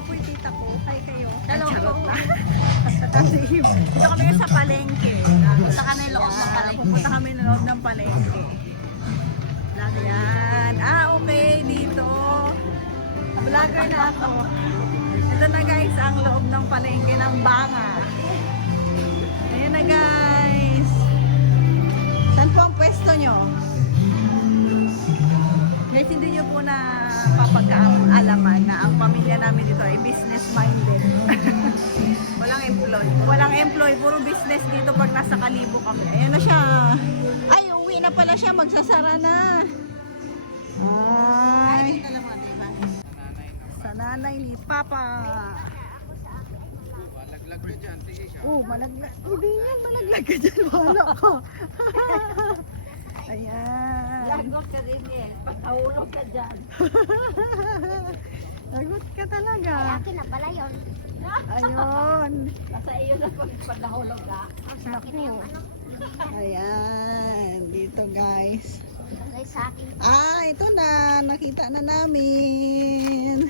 Ito po yung tita ko. Hi kayo. Hello Charot po. na. Dito kami sa palengke. Punta kami loob ng palengke. Pupunta kami ng loob ng palengke. Ayan. Okay. Dito. Vlogger na ako. Ito na guys, ang loob ng palengke ng Banga. Ayan na guys. Saan po ang pwesto nyo? Guys, hindi nyo po na papagkaalaman na ang pamilya namin dito ay business-minded. Walang employee, puro business dito pag nasa Kalibo kami. Ayan na siya. Ay, uwi na pala siya, magsasara na. Ay. Sa nanay ni Papa. Malaglag ka dyan, sige siya. Oh, malaglag. Hindi yan, malaglag ka dyan. Wala ka. Ayan. Lagot ka rin eh. Pagkahulog ka dyan. Lagot ka talaga. Akin na pala yun. Ayun. Nasa iyo na pag nahulog ka. Akin na yung ano. Ayan. Dito guys. Ay, sa akin. Ito na. Nakita na namin.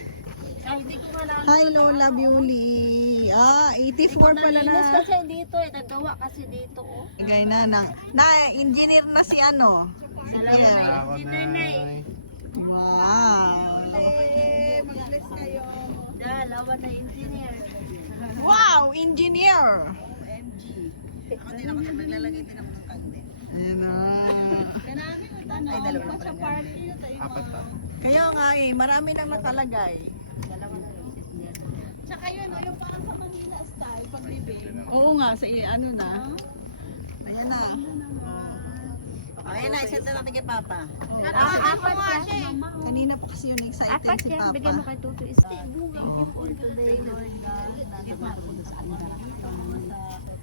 Hindi ko malalaman. Hi Lola Bewley. 84 pala Nalinis na. kasi dito eh. Nagawa kasi dito oh. Igay na. Na-engineer na si ano. Salamat na engineer na eh. Wow. Mag-bless kayo. Dalawa na engineer. Wow! Engineer! MG. Ako din ako sa naglalagay din ako ng kande. Ayan na. Ay, dalawa na pala party. Apat pa. Kaya nga marami nang nakalagay. Tsaka yun, yung parang sa Manila style, pag-living. Oo nga, sa ano na. Ayan na. Ayan na, isa na natin kay Papa. Ako nga siya eh. Kanina pa kasi yun excited Apat si yan. Papa. Bigyan mo kay Tuto is. Give all today, Lord God.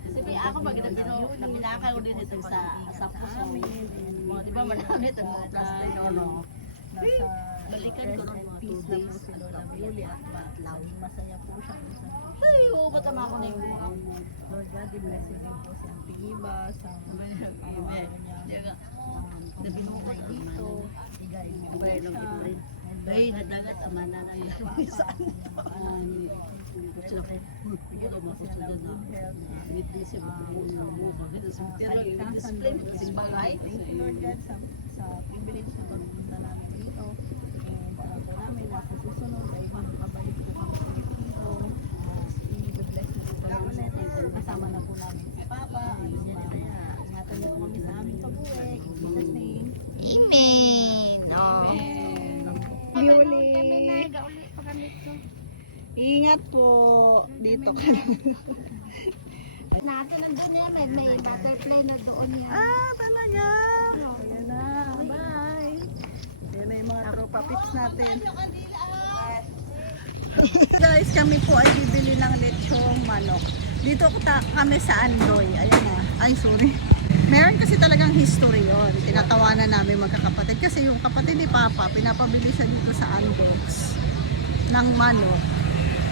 Sabi ako pag napinakaw din ito sa puso. Di ba marami ito na balikan ko ng mga 2 days si Lola Beauty at Matlaw. Masaya po siya. Ay, oo, patama ako na yung Lord God, blessing din po si Auntie Iba, sa niya, na binukay dito. Igay nung iprin. Ay, nadagat, amana na yun. Saan? Bigyan ko makusunod na. Midday siya magmumukha. Pero discipline, kasing bagay. Thank you Lord God sa privilege na pagpunta namin dito. Para po namin na sa susunod ay makabalik po kami dito. I-bless na po kami natin. Kasama na po namin si Papa. Ingatan niyo po kami sa aming pag-uwi. In Jesus' name. Amen. Beauty. Kami na, gauli pa kami ito. Ingat po. Dito ka. Natin nandun yan. May butterfly na doon yan. Talaga. Ayan na. Bye. Ayan na yung mga tropa pics natin. Guys, kami po ay bibili ng lechong manok. Dito kami sa Andoy. Ayan na. Ay, sorry. Meron kasi talagang history yon. Tinatawanan namin magkakapatid. Kasi yung kapatid ni Papa, pinapabili siya dito sa Andox ng manok.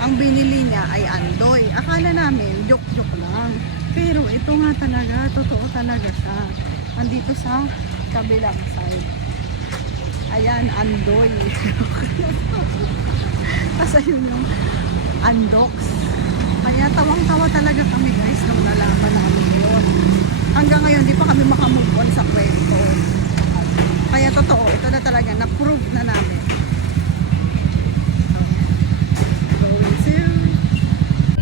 Ang binili niya ay Andoy. Akala namin, joke-joke lang. Pero ito nga talaga, totoo talaga siya. Andito sa kabilang side. Ayan, Andoy. Kasi yun yung Andox. Kaya tawang-tawa talaga kami guys nung nalaman namin yun. Hanggang ngayon, di pa kami makamove on sa kwento. Kaya totoo, ito na talaga, na-prove na namin. Going to...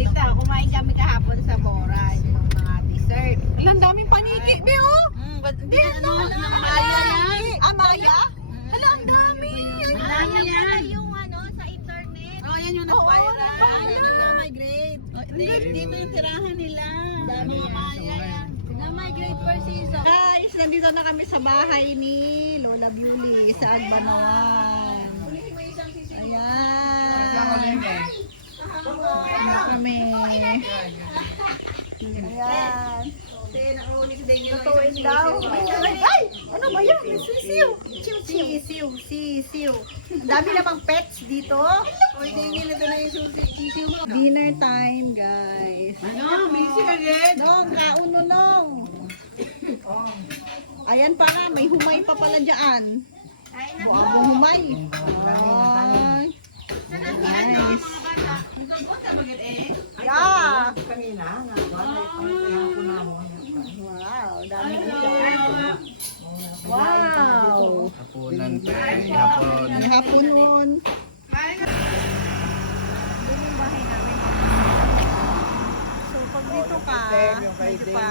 Ito, kumain kami kahapon sa Bora. Yung mga dessert. Ilang daming paniki, Be, oh! Maya yan. Maya? Hala, ang dami! Maya yan. Yung ano, sa internet. Oh, yan yung nag-viral. Yan yung nag-migrate. Dito yung tirahan nila. Dami yan. Nag-migrate per season. Guys, nandito na kami sa bahay ni Lola Beauty sa Agbanawan. Ayan. Dito kami. Ayan. Tutuin daw. Ay! Ano ba yan? May sisiw. Sisiw. Ang dami namang pets dito. Dinner time, guys. Ano? Busy again? Nong, kauno nong. Ayan pala, may humay pa pala dyan. Buong humay. Ay. Nice. Hapunan pa eh. Hapon. Hapon noon. Doon yung bahay namin. So pag dito ka, medyo pa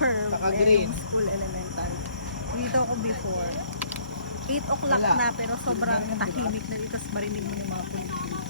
curve eh, yung school elemental. Dito ako before. 8 o'clock na pero sobrang tahimik na dito. Tapos marinig mo yung mga pulis.